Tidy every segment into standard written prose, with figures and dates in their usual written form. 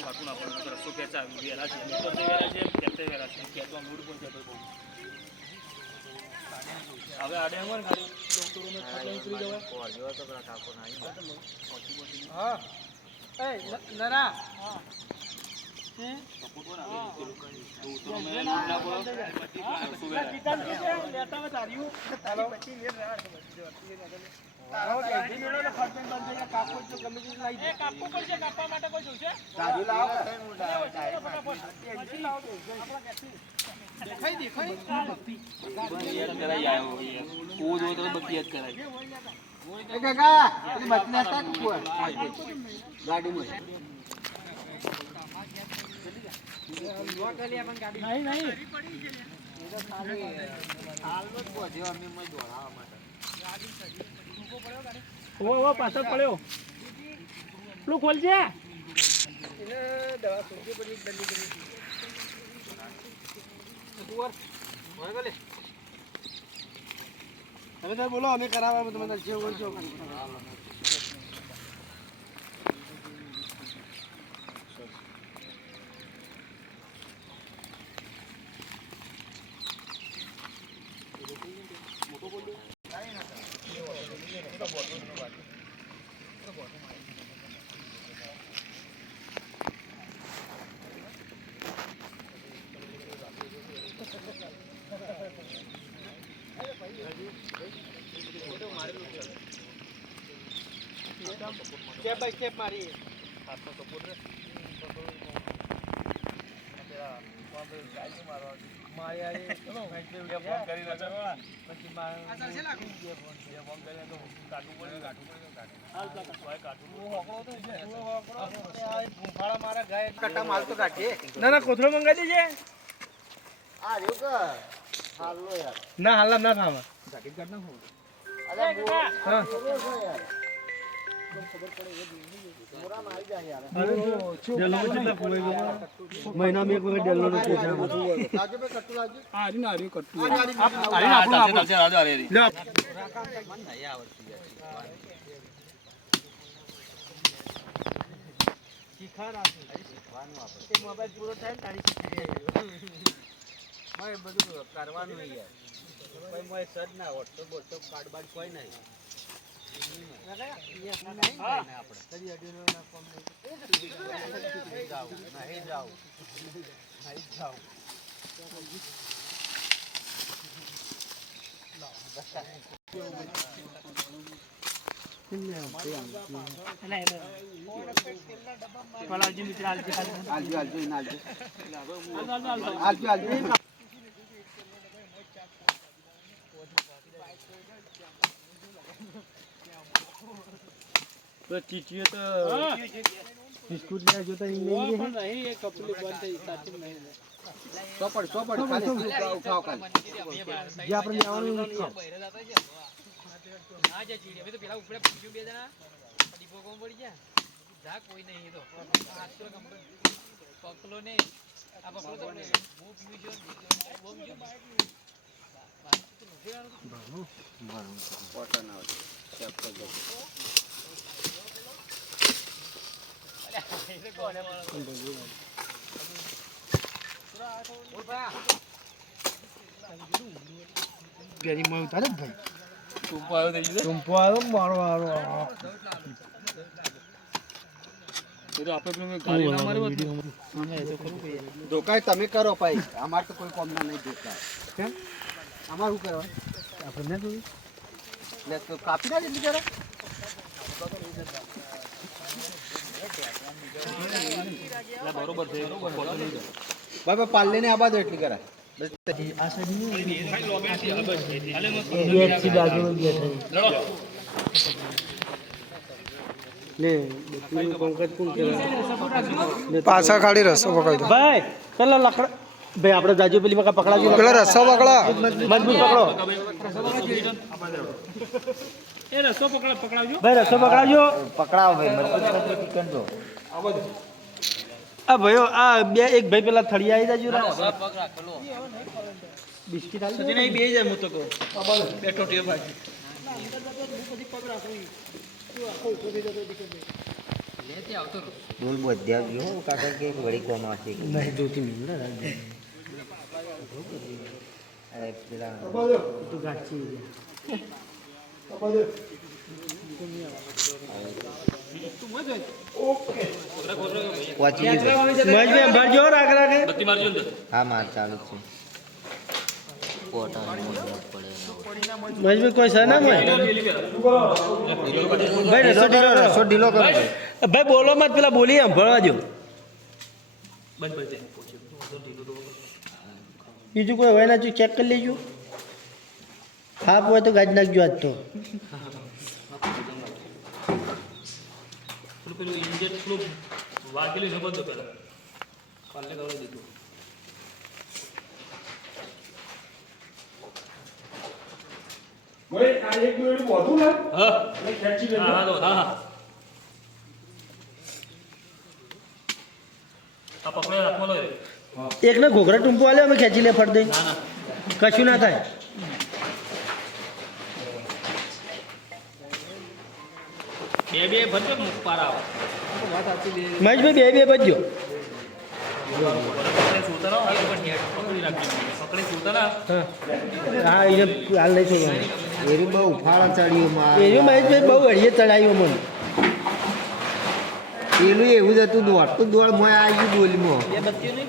કાકું ના પડે રસ્તો ખેંચા વેરા છે તો તે વેરા છે ખેંચે વેરા છે ખેંચવા મૂડ કોઈ જતો બહુ હવે આડે મન ખાલી ડોક્ટરો ને ખાલી ઉતરી જવાય કોજો તો પેલા કાકો ના આવી હા એ નરા હા ગાડી નહીં પાછળ પડ્યો પેલું ખોલજે તમે બોલો અમે કરાવવા તમે સ્ટેપ બાય સ્ટેપ મારી હાથનો સપોર્ટ રે મારી આરે ચલો ફોન કરી નાખવા પછી ફોન કરી દો કાટું પડ્યું હાલ તો કાટું હું હોકળો તો છે આ ભૂફાળા મારા ગાય કટા માલ તો કાઢીએ ના કોથળો મંગાવી દેજે આ રહ્યો કે હાલો યાર ના હાલ ના ખાવા જાકેટ કાઢ ના હો અરે હા યાર ખબર પડે મોરા માં આવી જાય યાર અરે જો ડેલો કેટલા પોઈ ગયો મહિના में एक वक्त डेलो નો પૂછે આજે બે કટ્ટુ લાવજો આ રી ના રી કટ્ટુ આ રી આપણો ચાલશે રાજો આ રે લે મન નહીં આવડતી યાર શીખા રાખે શીખવાનું આપણે તે મોબાઈલ પૂરો થાય ને તારી મેં બધું કરવાનું નહીં યાર કોઈ મોય સદ ના વોટ્સએપ વોટ્સએપ કાર્ડ બાડ કોઈ નહીં ટીટીઓ તો બિસ્કુટ લે જોતા નહીં એ કપલી બંધ થઈ સાચી નહીં સોપડ ખાલી ઉઠાવ ખાલી જે આપણે લેવાનું ઉઠાવ આ જે ચીડી હવે તો પેલા ઉપર પૂછ્યું બે જણા ડીપો કોમ પડી ગયા જા કોઈ નહીં તો આસ્ત્ર કંપની પકલો ને આ પકલો તો હું પીવું છું બોમ જો મારું પોટા ના આવે ચેક કરજો ગરી માં ઉતારે ભાઈ ટુંપો આવ્યો મારો આરો તો આપણે પેલું ગાડી ના મારવા તો ખરું કે ધોકાય તમે કરો ભાઈ અમાર તો કોઈ કોમ ના નહીં ધોકા કેમ અમાર શું કરવા આપણે ન જોઈ લે તો કાપી ના જલ્દી કરો બરોબર છે બાબા પાલ્લે ને આબાદ એટલી કરાય આ પાછા ખાલી રસ્તો પકડજો ભાઈ પેલા લકડા ભાઈ આપણે જાજો પેલી મકા પકડાજો પેલા રસ્તો પકડો મજબૂત પકડો એ રસ્તો પકડાવજો ભાઈ રસ્તો પકડાવજો પકડાવો ભાઈ મજબૂત કરજો આ ભાઈઓ આ બે એક ભાઈ પેલા થળી આવી જાજો બિસ્કિટ આલી સતી નહીં બે જાય હું તો કહું બેઠો ટીઓ ભાઈ ડોલ બધ્યા ગયો કાકા કે વળી કોમ આવશે નહીં જોતી મિલ અરે પેલા તું ગાચી પહોંચી ગયું મહેશભાઈ ભરજો રાખ રાખે હા માર ચાલુ જ છે પોટા મહેશભાઈ કોઈ છે ના ભાઈ રસો ઢીલો કરો ભાઈ બોલો મત પેલા બોલી એમ ભરવા દો બીજું કોઈ હોય ના ચેક કરી લેજો હાફ હોય તો ગાડી નાખજો આજ તો પેલું ઇન્જેક્ટ પેલું વાગેલું જબર તો પેલા કાલે કરવા દીધું ભાઈ આ એક મિનિટ વધુ ને હા એટલે ખેંચી લેજો હા આ પકડે રાખવા લો એકને ઘોઘરા ટૂંપો આલ્યો અમે ખેંચી લે ફટ દઈ ના ના કશું ના થાય બે ભરજો ને પારા આવે મહેશભાઈ બે બજજો પકડે સુતા રહો એ પણ હેડ પકડી રાખજો પકડે સુતા રહો હા હા એને હાલ નહીં છોડવાનું એરી બહુ ઉફાળા ચડ્યું માર એનું મહેશભાઈ બહુ અડીએ ચડાવ્યું મને પેલું એવું જ હતું દોડતું દોડ મોય આવી ગયું બોલમાં બે બત્તીઓ નહીં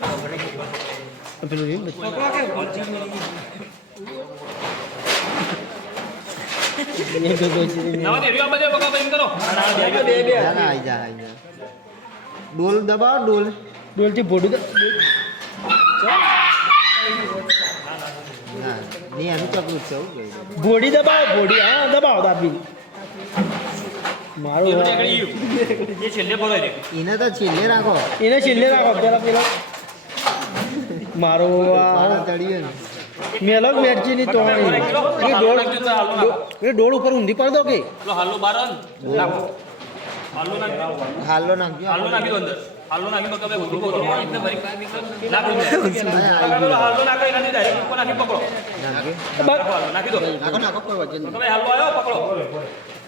પેલું નહીં પકડો કે પહોંચી નવા દેરીઓ બધે બકા બંધ કરો બે ના ના આઈ જા ડોલ દબાવો ડોલ ડોલથી ભોડું ના નહીં એનું ચકલું છે એવું કહી દો. ભોડી દબાવો ભોડી હા દબાવો દાબી મારું એ છેલ્લે ભરાય દે એને તો છેલ્લે રાખો એને છેલ્લે રાખો પેલા મારો ઉફાળા ચડ્યું ને મેલો મેરચી ની તોણી એ ડોળ ઉપર ઊંધી પડ દો કે લો હાલો બાર નાખો હાલો નાખી હાલો નાખજો હાલો નાખી દો અંદર હાલો નાખી બકા બે ઉભી પકડો એટલે ભરી નાખો હાલો નાખો એનાથી ડાયરેક્ટ ઉપર નાખી પકડો નાખજો નાખો હાલો નાખી દો નાખો નાખો કોઈ વજન બકા બે હાલો આવ્યો પકડો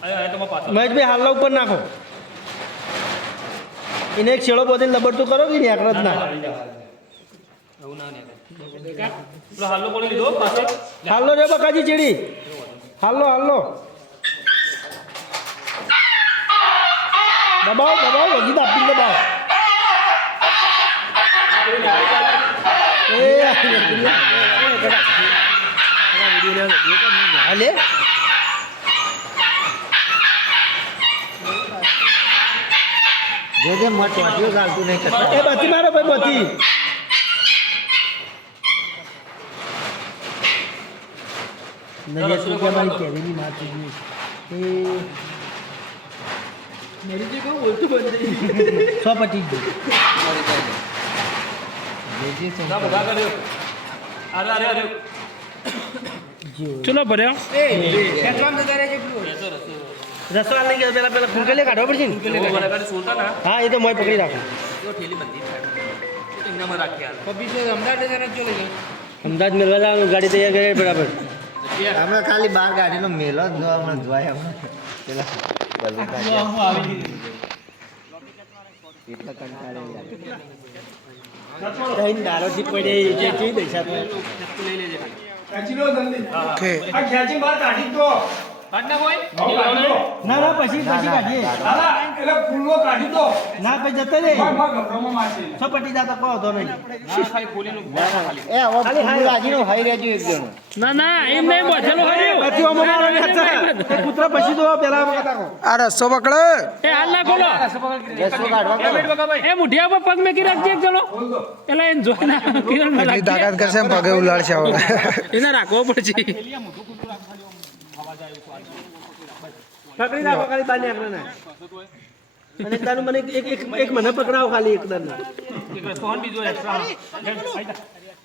આયો તમારા પાછળ મહેશભાઈ હાલના ઉપર નાખો એને એક છેડો બોધીને લબડતું કરો કે નહીં આકડત ના એવું ના ને લો હાલો બોલી લીધો પાછળ હાલો રે બકાજી ચીડી હાલો હાલો દબાવો દબાવો વગી દાપી દબાવો હાલે જે જે મત વાંચ્યો ચાલતું નહીં કરતા એ બધી મારો ભાઈ બધી નજર શું કે મારી કેરીની માથે એ મેરી જે કહું બોલતું બંધ થઈ સો પટી ગયું જે જે ના ભગા કર્યો અરે અરે અરે ચલો ભર્યો રસો લઈ ગયા પેલા પેલા ફૂંકેલે કાઢવો પડશે ને બરાબર સોતા ના હા એ તો મોય પકડી રાખો તો ઠેલી બધી ઇનામાં રાખ્યા અમદાવાદ મેળવા જવાનું ગાડી તૈયાર કરી બરાબર હમણાં ખાલી બાર ગાડીનો મેલો જ જોવા હમણાં જોવાય હમણાં પેલા બલુ કાઢ્યા એટલા કંટાળે કઈ દારોથી પડે જે કેવી દશા લઈ લેજે ખેંચી લો જલ્દી આ ખેંચી બહાર કાઢી દો કાઢ ના કોઈ ના ના પછી કાઢીએ દાદા એટલે ફૂલો કાઢી દો ના પછી જતો રે માં ગભરામાં મારશે સો પટી જાતા કહો તો નહીં ના ખાલી ખોલીનું ખાલી એ હવે ફૂલ રાજીનો હાઈ રહેજો એક જણો ના ના એમ નહીં બોધેલું હર્યું પછી ઓમો મારો ને કૂતરા પછી તો પેલા આ રસ્તો પકડે એ હાલ ના ખોલો રસ્તો કાઢવા એ મુઠિયા પર પગ મેકી રાખજે એક ચલો એટલે એને જોઈ ના કિરણ માં એટલી તાકાત કરશે એમ પગે ઉલાડશે હવે એને રાખવો પડશે પકડી રાખો ખાલી બાને આકડા ના અને તારું મને એક મને પકડાવો ખાલી એક દન એક રસોન બીજો એક્સ્ટ્રા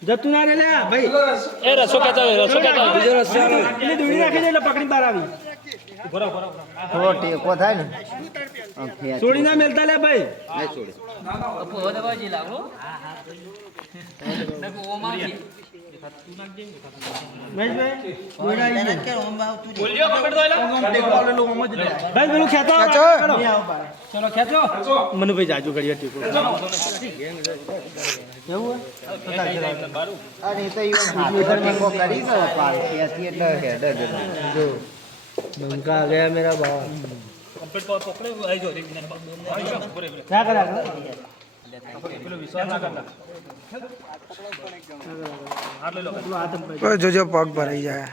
જતું ના રે લે ભાઈ એ રસો કેતા બીજો રસો એટલે દોડી રાખી દે એટલે પકડી બહાર આવી થોડો ટેકો થાય ને છોડી ના મેલતા લે ભાઈ મહેશભાઈ ગોળા આવી ગયો. ભાઈ પેલું ખેંચો. નહીં આવો બહાર. ચલો ખેંચો. મનુભાઈ જાજો ઘડિયા ટીકો. એવું હોય? અને એ તો ઈવન હાથમાં ટેકો કરી દો પાછી એટલે હેડ જ જો નમકા આ ગયા મેરા બાવા. क्या करा જોજો પગ ભરાઈ જાય.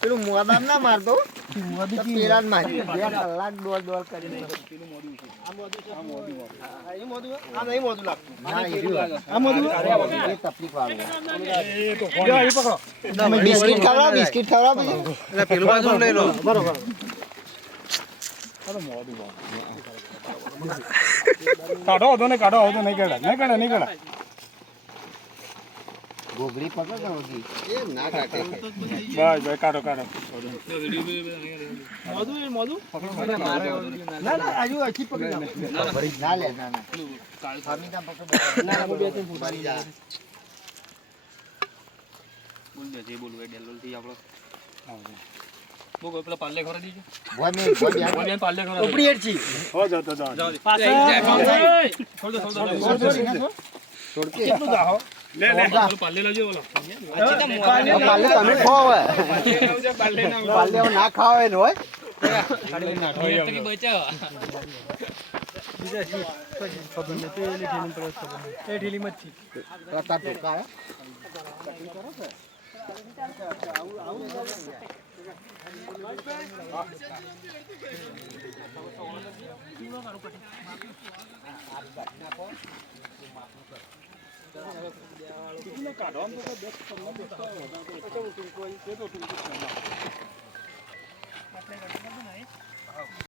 પેલું મોદામ ના મારતો પેલા મારી 2 કલાક દોડ કરી આ નહીં મોદું લાગતું. ના એ રહ્યું. આ મોદું એ તકલીફ વાળું બિસ્કિટ ખવડાવ બીજું પેલું બાજુ લઈ લો. બરોબર. કાઢો હતો ને કાઢો હતો નહીં કાઢા ગોગડી પકડ ગોગડી એ ના કાઢે બસ કાઢો મોદું ના ના આજુ આખી પકડી નાખો. ના લે ના ફામી કા પકડ ના હું બે ત્રણ ફૂટ મારી જા ઉપડી હેડ છી. હો જતો જાઓ પાછળ. છોડ કે કેટલું જાહો? લે પાલે તમે ખોવે પાલે ના ખાવે ને હોય એ ઢીલી મચ્છી. રતા ટોકા